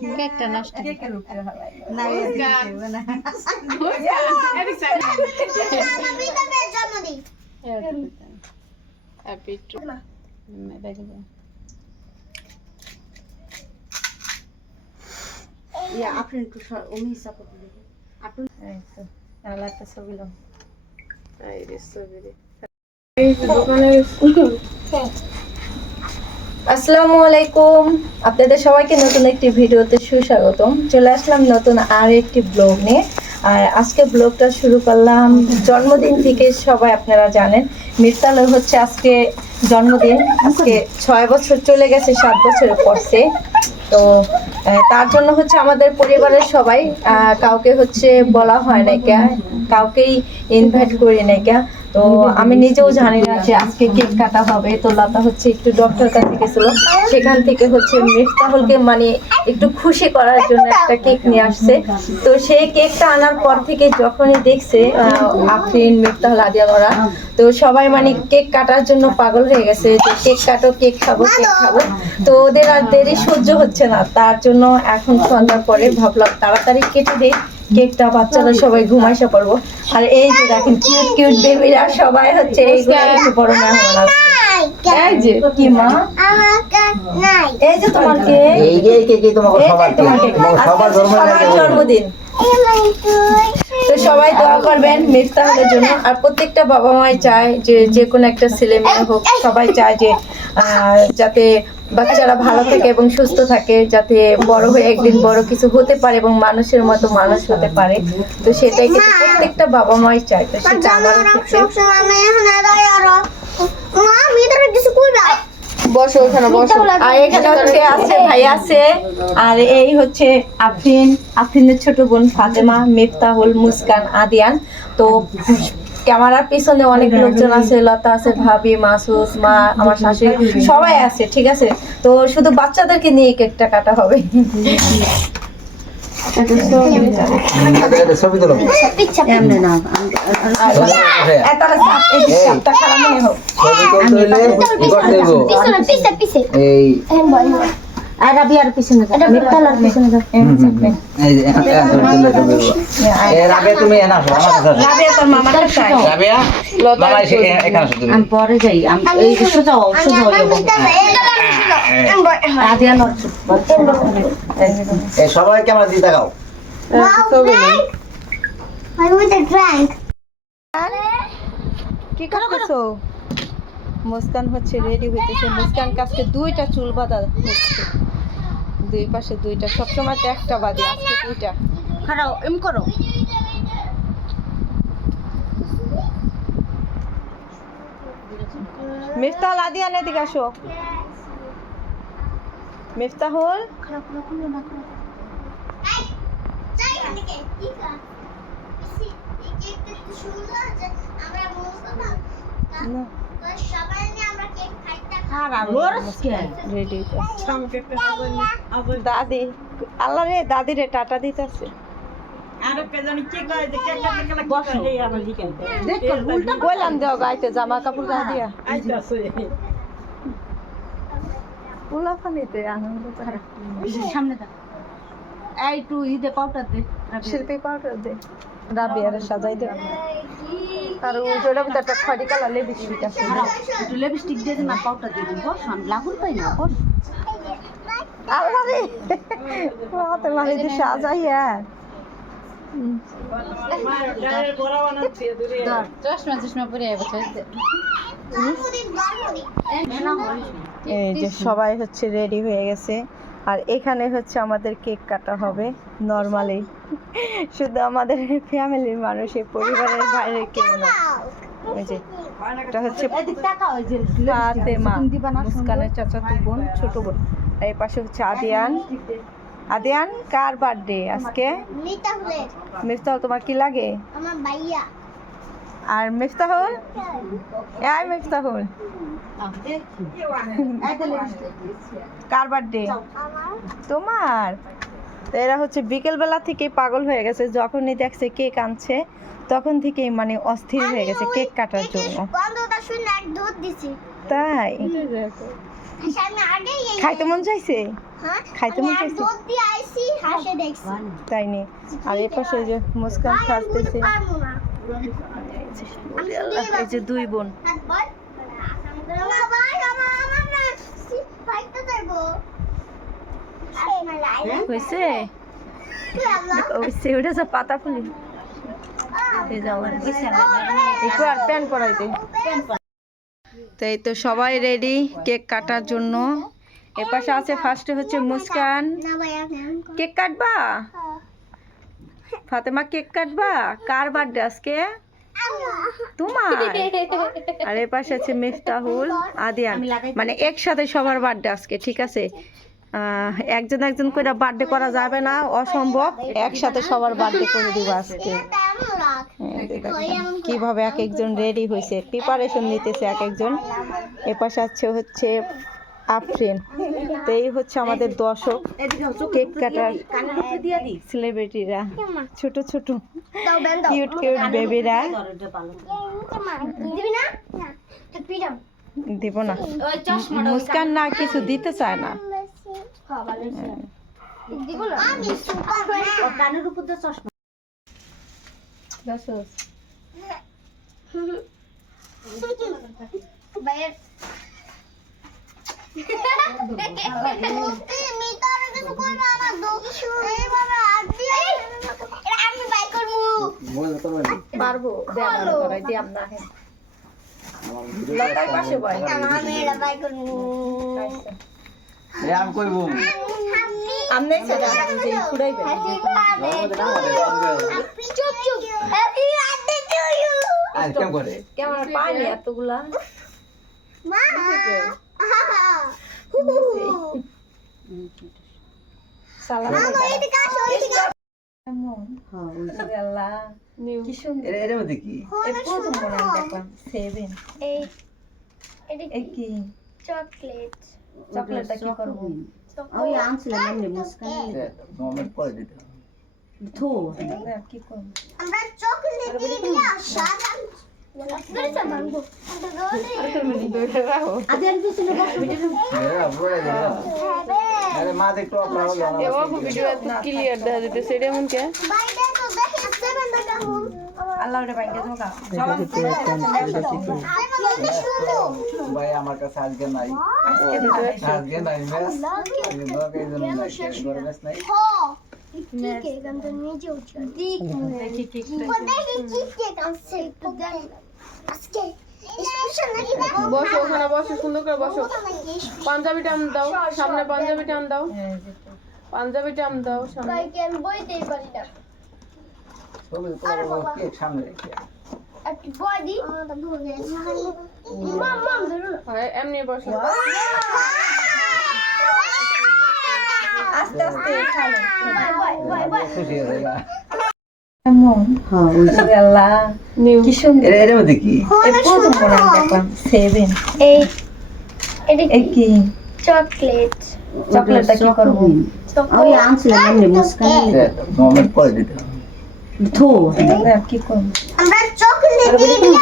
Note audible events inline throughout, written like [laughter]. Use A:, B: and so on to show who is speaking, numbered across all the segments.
A: কেকটা নষ্ট
B: না।
A: হ্যাপি টু
B: ইয়া আপনি একটু স- অমনি সাপোর্ট দিবেন। আপনি
A: এই তো তাহলে একটা ছবি দাও। এই রে ছবি রে আসসালামু আলাইকুম। আপনাদের সবাইকে নতুন একটি ভিডিওতে সুস্বাগতম। চলে আসলাম নতুন আর একটি ব্লগ নিয়ে। আর আজকে ব্লগটা শুরু করলাম জন্মদিন থেকে, সবাই আপনারা জানেন। মির্তালের হচ্ছে আজকে জন্মদিন। আজকে ছয় বছর চলে গেছে, সাত বছরের পরছে তো তার জন্য হচ্ছে আমাদের পরিবারের সবাই কাউকে হচ্ছে বলা হয় না কাউকেই ইনভাইট করি না তো আমি নিজেও জানি না যে আজকে কেক কাটা হবে। তো লতা হচ্ছে একটু ডক্টর কাছে গেছিল। সেখান থেকে হচ্ছে মিফতাহুলকে মানে একটু খুশি করার জন্য একটা কেক নিয়ে আসছে। তো সেই কেকটা আনার পর থেকে যখনই দেখছে আফরিন মিফতাহুল আদিয়া ওরা তো সবাই মানে কেক কাটার জন্য পাগল হয়ে গেছে যে কেক কাটো, কেক খাব কেক খাব। তো ওদের আর দেরি সহ্য হচ্ছে না। তার জন্য এখন সন্ধ্যার পরে ভাবলাম তাড়াতাড়ি কেটে দেই। কেকটা বাচ্চারা সবাই ঘুমাইসা পড়ব। আর এই যে দেখেন কিউট কিউট বেবিরা সবাই হচ্ছে এইগুলো একটু বড় মেহমান আসছে এই যে কি মা? এই যে তোমার কেক
C: এই যে তোমাকে
A: এই যে
C: সবার
A: তোমার কেক
C: তোমার সবার
A: হচ্ছে
C: জন্মদিন।
A: সবার জন্মদিন তো সবাই দোয়া করবেন মিফতাহুলের জন্য। আর প্রত্যেকটা বাবা মাই চায় যে যে কোনো একটা ছেলে মেয়ে হোক সবাই চায় যে আহ, যাতে বাচ্চারা ভালো থাকে এবং সুস্থ থাকে যাতে বড় হয়ে একদিন বড় কিছু হতে পারে এবং মানুষের মতো মানুষ হতে পারে। তো সেটাই কিন্তু প্রত্যেকটা বাবা মাই চায়। তো সেটা আমার বসো ওখানে বসো। আর এখানে হচ্ছে আছে ভাই আছে। আর এই হচ্ছে আফরিন আফরিনের ছোট বোন ফাতেমা মিফতাহুল মুস্কান আদিয়ান। তো ক্যামেরার পিছনে অনেক লোকজন আছে লতা আছে ভাবি মাসুস মা আমার শাশুড়ি সবাই আছে ঠিক আছে? তো শুধু বাচ্চাদেরকে নিয়ে কেকটা কাটা হবে। এই যে চাপটা খারাপ হোক
C: ছবি তুলতে হলে করতে দেবো এই
B: আর রাবি আর পিছনে যা মিত্তাল আর পিছনে যা
C: এই যে এখন তুললে ছবি তুলো। এ রাবিয়া তুমি এখানে আসো আমার কাছে আসো
A: রাবিয়া তোর মামার কাছে
C: রাবিয়া মামা এসে এখানে আসো তুমি।
B: আমি পরে যাই আমি এই যে সোজা হও, সোজা হয়ে নট
C: এই সবাই ক্যামেরা দিয়ে দেখাও
A: কি করতেছো? মুস্কান হচ্ছে রেডি হইতেছে। মুস্কান কাছে দুইটা চুল বাঁধা হচ্ছে। দুই পাশে দুইটা সবসময় তো একটা বাঁধি আজকে দুইটা।
B: খারাও এম করো।
A: মিফতাহুল আদিয়ান এদিকে আসো। মিফতাহুল? না। দাদি আল্লাহ রে দাদি রে টাটা দিতেছে। বললাম দেও গাইতে জামা কাপড় গা দিয়া। আনন্দ
B: সামনে এই টু ইদে পাউডার দে।
A: শিল্পী পাউডার দে। রাবিয়ারে সাজাই দে আর খড়ি কালার লিপস্টিক আছে।
B: খারাও, একটু লিপস্টিক দিয়ে না পাউডার দিয়ে দিন বস লাগুন পাই না বস
A: আল্লাহ রে হাতে মারি দিয়ে সাজাই আর চশমা চশমা পরে এই যে সবাই হচ্ছে রেডি হয়ে গেছে। আর এখানে হচ্ছে আমাদের কেক কাটা হবে নর্মালি শুধু আমাদের ফ্যামিলির মানুষ এই পরিবারের বাইরে কেউ না। এই যে এটা হচ্ছে ফাতেমা মুস্কানের চাচাতো বোন ছোট বোন। আর এই পাশে হচ্ছে আদিয়ান। আদিয়ান কার বার্থডে আজকে? মিফতাহুল তোমার কি লাগে?
D: আমার ভাইয়া।
A: আর মিফতাহুল? এই মিফতাহুল। কার বার্থডে তোমার? তো এরা হচ্ছে বিকেলবেলা থেকে পাগল হয়ে গেছে। যখনই দেখছে কেক আনছে তখন থেকেই মানে অস্থির হয়ে গেছে কেক কাটার জন্য। তাই? খাইতে মন চাইছে? খাইতে মন
D: হ্যাঁ,
A: চাইছে? তাই নি। আর এ পাশে যে মুস্কান সাজতেছে। এই যে দুই বোন। হয়েছে? হয়েছে ওটা সব পাতা ফুলি। তো এই তো সবাই রেডি কেক কাটার জন্য। এ পাশে আছে ফার্স্টে হচ্ছে মুস্কান। কেক কাটবা? ফাতেমা কেক কাটবা? কার বার্থডে আজকে? তোমার? আর এ পাশে আছে মিফতাহুল আদিয়ান। মানে একসাথে সবার বার্থডে আজকে ঠিক আছে? একজন একজন করে বার্থডে করা যাবে না অসম্ভব। একসাথে সবার বার্থডে করে দিব আজকে। কীভাবে এক একজন রেডি হয়েছে প্রিপারেশন নিতেছে এক একজন। এ পাশে আছে হচ্ছে আফরিন তো এই হচ্ছে আমাদের দর্শক কেক কাটার সেলিব্রিটিরা ছোট ছোট কিউট কিউট বেবিরা দিব না। মুস্কান না কিছু দিতে চায় না।
B: চশমা
C: বলি
A: পারব দিয়াম না লতাই পাশে বয়
C: আমি কইব
A: আমনে সেটা যে ফুড়াইবে
D: চুপ চুপ হ্যাপি বার্থডে টু
C: আর কেমন করে
A: কেমন পাইনি এতগুলা
D: মা
A: এই কি
D: চকলেট।
A: চকলেটটা কি করব?
B: ওই আনছিলাম এমনি মুস্কান।
C: মোমেন্ট করে দিতে হবে।
B: থু
A: কি করব?
D: আমরা চকলেট দিয়ে দিয়ে সাজান বেরটা মানবো
B: আদের পিছনে বসো
C: এরা বলে দিল আরে মা দেখো আপনারা হলো
A: ক্লিয়ার দেখা যেতে সেটা এমন কে
D: বাইরে তো দেখে সেভেন টাকা হুম
A: আল্লাহ রে বাইকে ধোকা
D: আরে মানে শুনো
C: ভাই আমার কাছে আজকে নাই
A: আজকে দিতে
C: আজকে নাই মেস আজকে দোকে জন্য নাই
E: বসো ওখানে বসো সুন্দর করে বসো পাঞ্জাবি টান দাও সামনে পাঞ্জাবি টান দাও পাঞ্জাবি টান দাও সামনে
D: ভাইকে আমি বইতেই পারি না
C: ছবি করব কেক সামনে রেখে
D: একটু বডি মাম মাম ধরো
E: হয় এমনি বসো
A: আস্তে আস্তে
C: হয়ে
A: মনে
D: চকলেট
A: চকলেটটা কি করব
B: ওই আনছিলাম এমনি মুস্কান
C: মোমেন্ট করে দিতে হবে
A: কি করব
D: আমরা চকলেট দিয়ে দিয়ে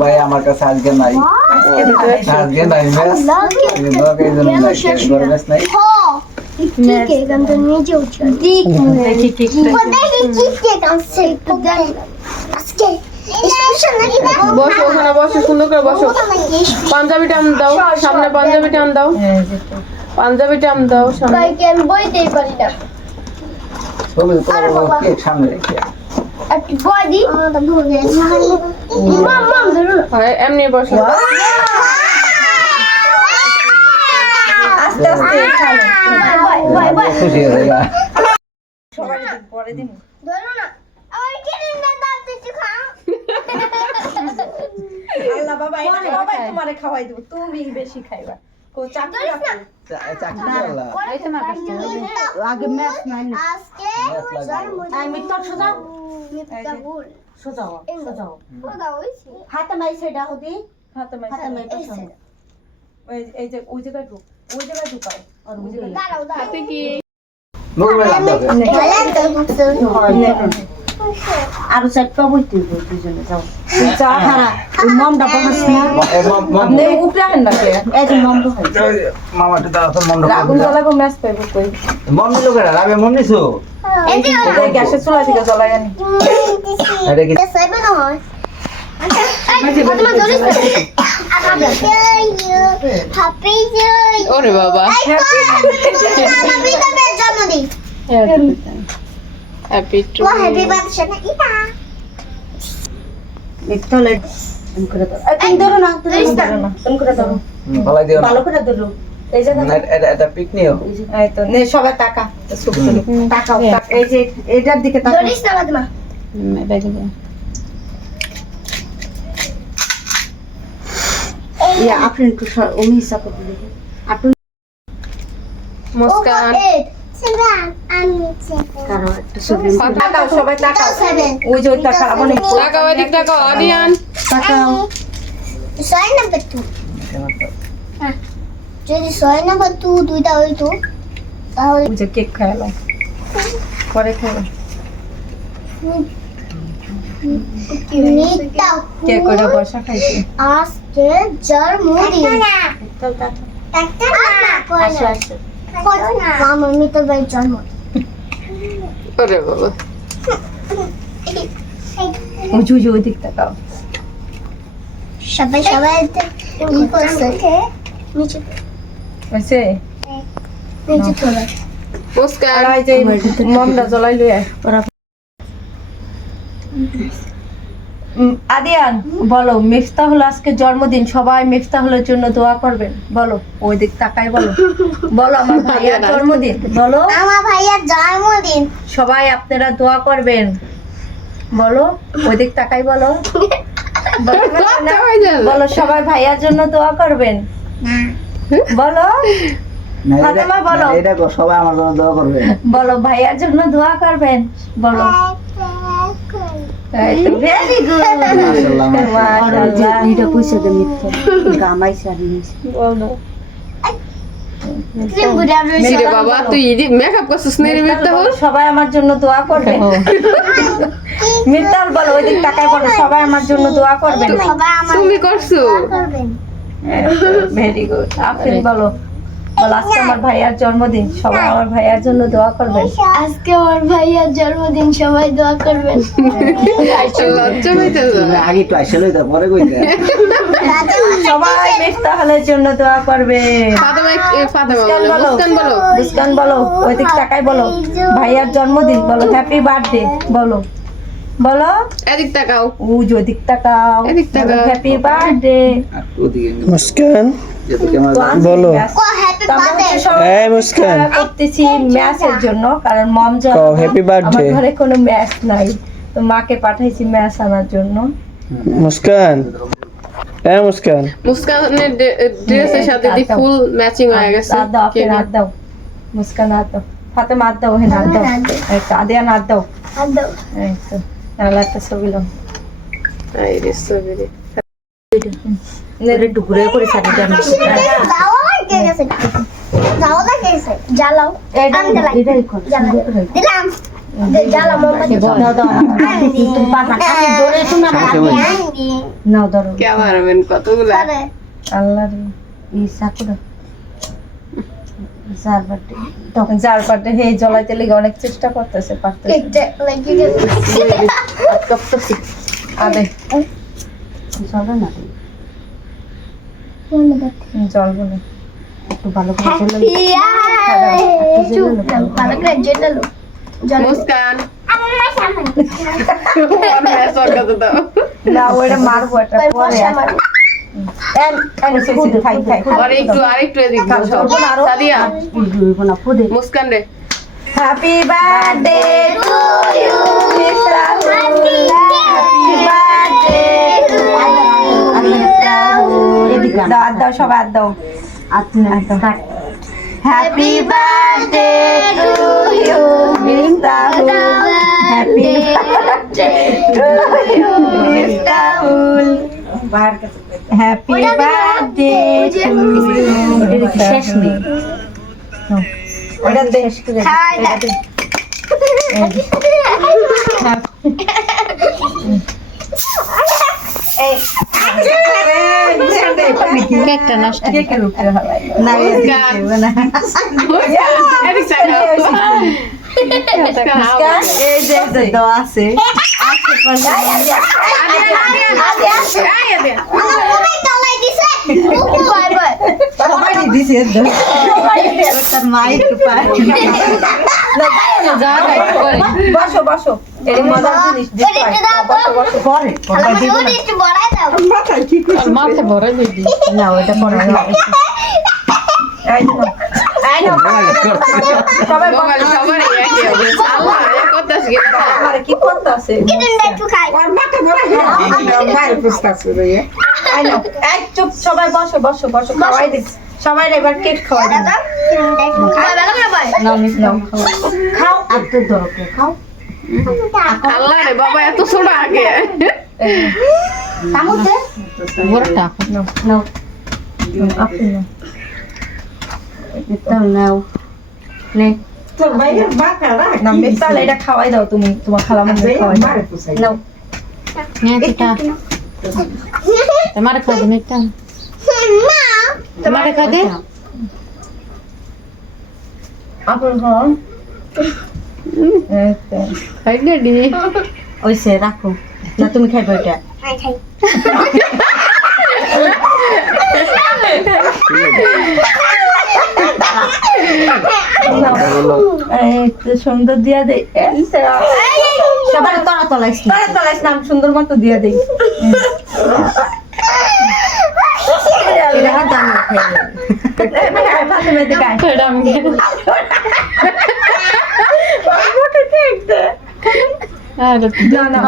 C: ভাই আমার কাছে আজকে নাই
A: আজকে দিতে
C: আজকে নাই
D: আছে আজকে
E: বসো ওখানে বসো সুন্দর করে বসো। পাঞ্জাবি টান দাও সামনে পাঞ্জাবি টান দাও।
A: হ্যাঁ
E: পাঞ্জাবি টান দাও সামনে।
D: ভাইকে আমি বইতেই পারি না।
C: সামনে রেখে
E: হয় এমনি বসো।
A: আস্তে আস্তে
C: খুশি হয়ে যাবে।
A: সবাই পরে দিন।
D: ধরো না। আমার কেরিমটা দাও কিছু খাও।
A: আল্লাহ বাবা এটা বাবা তোমারে খাওয়াই দেবো। তুমি বেশি খাইবা। কো চাকরি
C: চাকরি আল্লাহ।
B: আগে ম্যাচ নাই
D: আজকে
B: আমি তোর সোজা
D: মিফতাহুল
B: সোজাও সোজাও
D: কোথা হইছে
B: হাতে নাই সেটা
A: ফাতেমা
B: ফাতেমা এটা। সামনে
A: ওই এই যে ওই জায়গায় ঢুক ওই জায়গায় ঢুকাও।
B: আর ওই যে
D: দাঁড়াও দাঁড়াও।
E: কি?
C: লাভ দাও
D: বলেন তো কিছু
B: আর সাইড বইতে দুজনে যাও। চা খারা মমটা বহাস না।
C: মম মম
A: উপরে আহেন না
B: এই যে মম
C: মামাটা তারা তো মন্ড
A: আগুন জ্বালাবো ম্যাচ পাইবো কই?
C: মম নিলো কেডা? রাবে মম নিছো?
D: এই যে
A: ওটা চুলা থেকে জ্বলাই আনি।
C: এটা কি
D: সাইবে না হয় ফাতেমা ধরিস হ্যাপি জয়
E: ওরে বাবা।
D: হ্যাপি তবে জন্মদিন
E: হ্যাপি টু
D: হ্যাপি বার্থডে না ইতা
B: মিথলে এম করে দাও তুমি ধরো না তুমি ধরো না তুমি করে দাও
C: ভালো দিও
B: ভালো করে ধরো
A: এই জায়গা
C: এটা এটা পিক নিও
A: এই তো নে সবাই টাকা
B: এই যে এটার দিকে তাকাও
D: ধরিস না ফাতেমা
B: ইয়া আপনি একটু অমনি হিসাব করে দিন আপনি
E: মুস্কান।
D: যদি ছয় নাম্বার টু দুইটা হইতো তাহলে
A: কেক খাইলাম পরে খাইলাম
D: নিতা
A: কেক করে বর্ষা খাইছি?
D: আজকে জন্মদিন আসো আসো। আমার মিত্র ভাইয়ের জন্ম
E: ওরে বাবা।
A: ওই যে ওই যে ওই দিক টাকাও
D: সবাই সবাই ই করছে। নিচে।
A: হয়েছে
D: নিচে তোলা।
E: মুস্কান
A: আর ওই যে মমটা জ্বলাই লই আয়
B: ওরা
A: উম, আদিয়ান বলো মিফতাহুল আজকে জন্মদিন সবাই মিফতাহুলের জন্য দোয়া করবেন। বলো ওই দিক তাকাই বলো। বলো আমার [laughs] ভাইয়ার জন্মদিন বলো।
D: আমার ভাইয়ার জন্মদিন।
A: সবাই আপনারা দোয়া করবেন। বলো ওই দিক তাকাই বলো। [laughs] বলো সবাই ভাইয়ার জন্য দোয়া করবেন। বলো। ফাতেমা, বলো।
C: এটা সবাই আমার জন্য দোয়া করবে।
A: বলো ভাইয়ার জন্য দোয়া করবেন। বলো।
E: বাবা তুই মেকআপ করছিস না রে মিথ্যা হল
A: সবাই আমার জন্য দোয়া করবেন মিত্তাল বলো ওই দিক তাকাই বলো সবাই আমার জন্য দোয়া
D: আমার
E: তুমি করছ?
A: ভেরি গুড আফরিন বলো। বলো আজকে আমার ভাইয়ার জন্মদিন সবাই আমার ভাইয়ার জন্য দোয়া করবেন।
D: আজকে আমার ভাইয়ার জন্মদিন সবাই দোয়া করবেন।
C: আগে আইসা লইতা, পরে কইতা।
A: সবাই মিফতাহলের জন্য দোয়া করবে মুস্কান
E: বলো মুস্কান বলো।
A: ওই দিক তাকাই বলো। ভাইয়ার জন্মদিন বলো হ্যাপি বার্থডে বলো। বলো।
E: এদিক তাকাও।
A: ও ওদিক তাকাও।
E: এদিক তাকাও।
F: Happy
C: birthday Muskan.
F: বলো। এই মুস্কান।
A: করতেছি ম্যাচের জন্য কারণ মম
F: কও, happy birthday।
A: আমার ঘরে কোনো ম্যাচ নাই। তো মাকে পাঠাইছি ম্যাচ আনার জন্য।
F: মুস্কান। এই মুস্কান।
E: মুস্কানের ড্রেসের সাথে দি ফুল ম্যাচিং হয়ে গেছে।
A: হাত দাও আপনি হাত দাও। মুস্কান হাত দাও। ফাতেমা হাত দাও হেন হাত দাও। এই তো আদিয়ান হাত দাও।
D: হাত দাও।
A: এই তো। তাহলে একটা ছবি লাও
E: এই রে ছবি রে
B: একটু ঘুরে করে সাথে
D: জ্বালাও দিলাম
E: কতগুলা?
A: আল্লাহ পাটে হে জ্বলাইতে লেগে অনেক চেষ্টা করতেছে পারতেছে আদে
B: না একটু ভালো করে
E: মুস্কান
A: না। ওটা মারবো এটা পরে
E: আর? মুস্কান রে।
A: Happy birthday to you mister happy birthday to
B: এদিকে
A: দাও। দাও। হাত দাও
B: একদম
A: happy birthday to you mister happy birthday to you mister
B: happy birthday শেষ নেই।
A: ওটা দে।
D: খাওয়াই দাও।
B: কেকটা নষ্ট কেকের উপরে হালাই না। এই যে দেওয়া আছে।
D: আগে
A: বসো বসো।
E: মাথা ভরে দিদি
B: না ওটা পরে
A: এই নাও। এই নাও। সবাই বসো।
E: মোবাইল সবারই একই অবস্থা। আল্লাহ, এ করতাছি কি না?
A: আরে কি করতেছে
D: কিটুনটা একটু খাই।
A: এই নাও। এই চুপ সবাই বসো বসো বসো খাওয়াই দিই সবাই এবার কেক খাওয়াই খাও।
B: খাও আর তো দরকার খাও।
E: আল্লাহ রে বাবা এত ছোট আগে।
B: কামড় বড়টা
A: নাও
B: নাও।
A: আপনি নাও
B: নাও। নে।
A: না মিতাল এটা খাওয়াই দাও তুমি তোমার খালা মানে খাওয়াই দাও নাও
B: তোমার খাওয়া দে একটা
D: মা,
B: তোমার খাওয়া দে
A: আপন খাও এই তো।
E: খাই গেডি
B: ওইসে রাখো না তুমি খাইবে ওইটা
D: খাই খাই।
A: সুন্দর দিয়া দেই।
B: সবার তলা তলা
A: তলাইস নাম সুন্দর মতো দিয়া দেই না, না।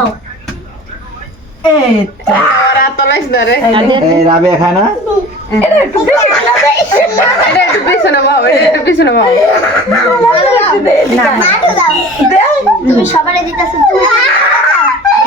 D: তুমি সবারে দিতেছো তুমি।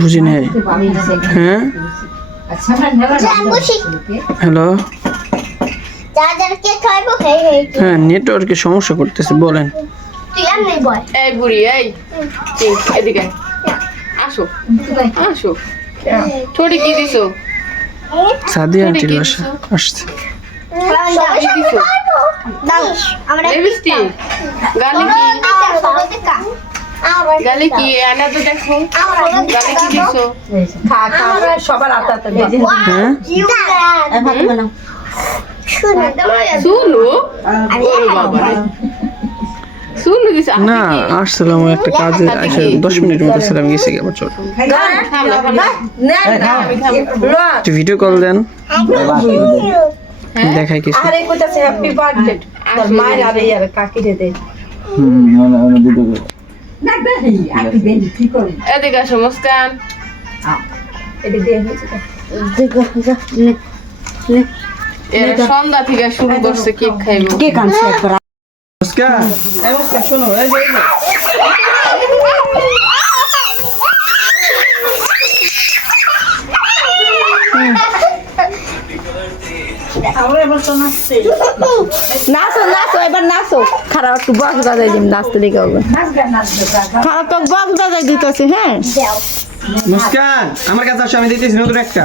F: বুঝি নাই। হ্যাঁ? হ্যালো? হ্যাঁ নেটওয়ার্কে সমস্যা করতেছে বলেন।
E: এই বুড়ি এই। এদিকে। আসো। আসো? ছোটি কি দিছো?
F: আন্টির বাসা আসছে।
E: গালি কি? গালি কি আনা তো দেখো? গালি কি দিছো
A: খা খা সবার।
F: হ্যাঁ?
B: ভাত বানাও।
E: শুনু। দিছে
F: না আসছিলাম একটা কাজে এসে দশ মতো ছিলাম গেছি আবার চল। একটু ভিডিও কল দেন।
E: হ্যাঁ?
F: দেখাই কিছু।
A: আরে কইতাছে হ্যাপি বার্থডে তোর মায়ের আরে ইয়ার কাকিরে দে।
C: হুম ভিডিও করে
E: এদিকে আসো মুস্কান। সন্ধ্যা থেকে শুরু করছে কেক খাইবো?
B: কেক আনছে
F: শোনো।
B: নাচো নাচো এবার নাচো। খারাপ একটু বক্স বাজাই দিম নাচতে দিকে হবে। খারাপ তো বক্স বাজাই দিতেছি হ্যাঁ।
F: মুস্কান আমার কাছে আসো আমি দিতেছি নতুন একটা।